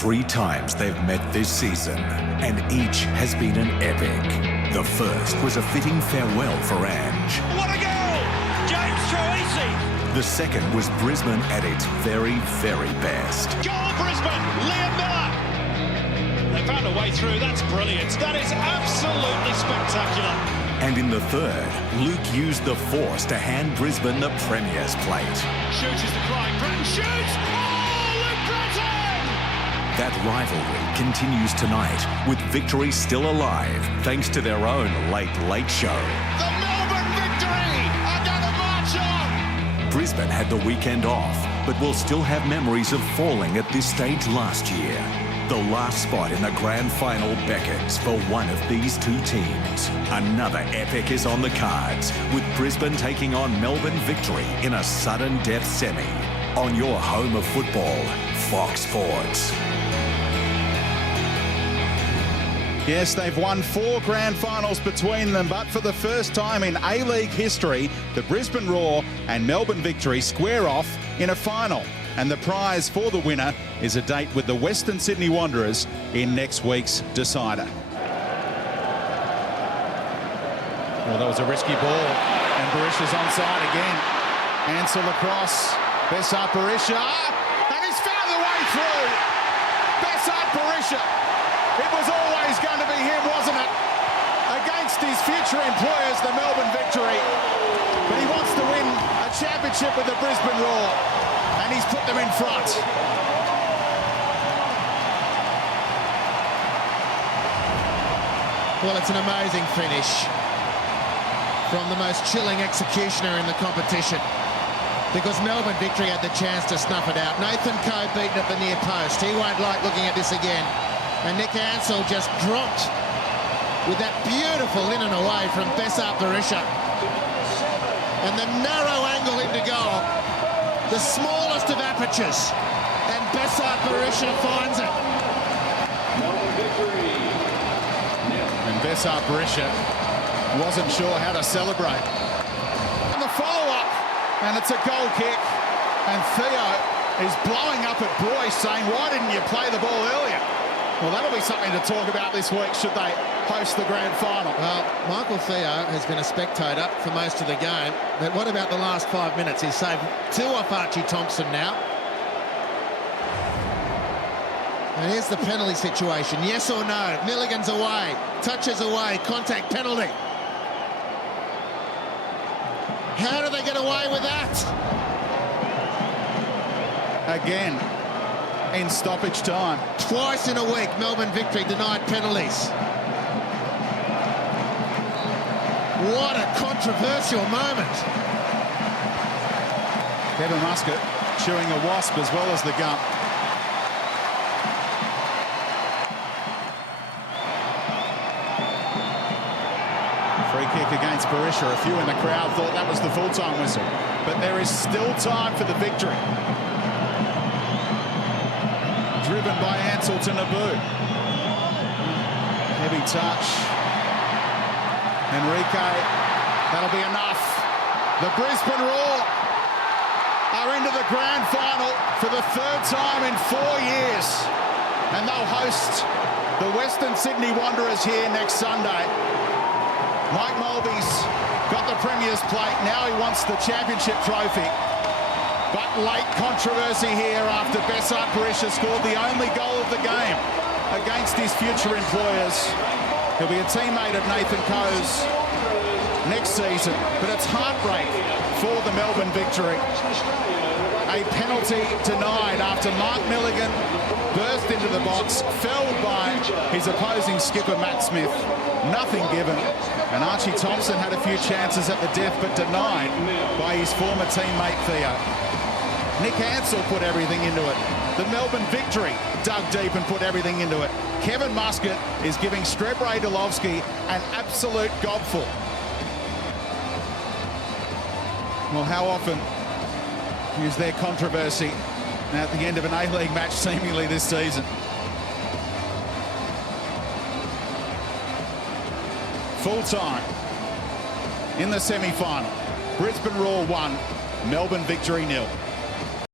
3 times they've met this season, and each has been an epic. The first was a fitting farewell for Ange. What a goal! James Troisi! The second was Brisbane at its very, very best. Goal Brisbane! Liam Miller! They found a way through. That's brilliant. That is absolutely spectacular. And in the third, Luke used the force to hand Brisbane the Premier's plate. Shoots is the cry. Bratton shoots! Oh, Luke Bratton! That rivalry continues tonight, with victory still alive thanks to their own late show. The Melbourne Victory are going to march on! Brisbane had the weekend off, but will still have memories of falling at this stage last year. The last spot in the grand final beckons for one of these two teams. Another epic is on the cards, with Brisbane taking on Melbourne Victory in a sudden death semi. On your home of football, Fox Sports. Yes, they've won 4 grand finals between them, but for the first time in A-League history, the Brisbane Roar and Melbourne Victory square off in a final. And the prize for the winner is a date with the Western Sydney Wanderers in next week's decider. Well, that was a risky ball, and Barisha's onside again. Ansel across, Besart Barisha, and he's found the way through. Besart Barisha. It was always going to be him, wasn't it? Against his future employers, the Melbourne Victory. But he wants to win a championship with the Brisbane Roar. And he's put them in front. Well, it's an amazing finish from the most chilling executioner in the competition, because Melbourne Victory had the chance to snuff it out. Nathan Coe beaten at the near post. He won't like looking at this again. And Nick Ansell just dropped with that beautiful in and away from Besart Barisha. And the narrow angle into goal, the smallest of apertures, and Besart Barisha finds it. And Besart Barisha wasn't sure how to celebrate. And the follow-up, and it's a goal kick. And Theo is blowing up at Broyce, saying, why didn't you play the ball earlier? Well, that'll be something to talk about this week, should they host the grand final. Well, Michael Theo has been a spectator for most of the game, but what about the last 5 minutes? He's saved 2 off Archie Thompson now. And here's the penalty situation. Yes or no? Milligan's away, touches away, contact penalty. How do they get away with that? Again, in stoppage time. Twice in a week, Melbourne Victory denied penalties. What a controversial moment. Kevin Muscat chewing a wasp as well as the gum. Free kick against Barisha. A few in the crowd thought that was the full-time whistle. But there is still time for the Victory. Driven by Ansel to Naboo. Heavy touch. Enrique, that'll be enough. The Brisbane Roar are into the grand final for the 3rd time in 4 years. And they'll host the Western Sydney Wanderers here next Sunday. Mike Mulvey's got the Premier's plate. Now he wants the championship trophy. But late controversy here after Besart Barisha scored the only goal of the game against his future employers. He'll be a teammate of Nathan Coe's next season, but it's heartbreak for the Melbourne Victory. A penalty denied after Mark Milligan burst into the box, felled by his opposing skipper Matt Smith. Nothing given, and Archie Thompson had a few chances at the death, but denied by his former teammate Theo. Nick Ansell put everything into it. The Melbourne Victory dug deep and put everything into it. Kevin Muscat is giving Strebre Dolovsky an absolute gobful. Well, how often is there controversy at the end of an A-League match seemingly this season? Full time in the semi-final. Brisbane Roar 1, Melbourne Victory 0.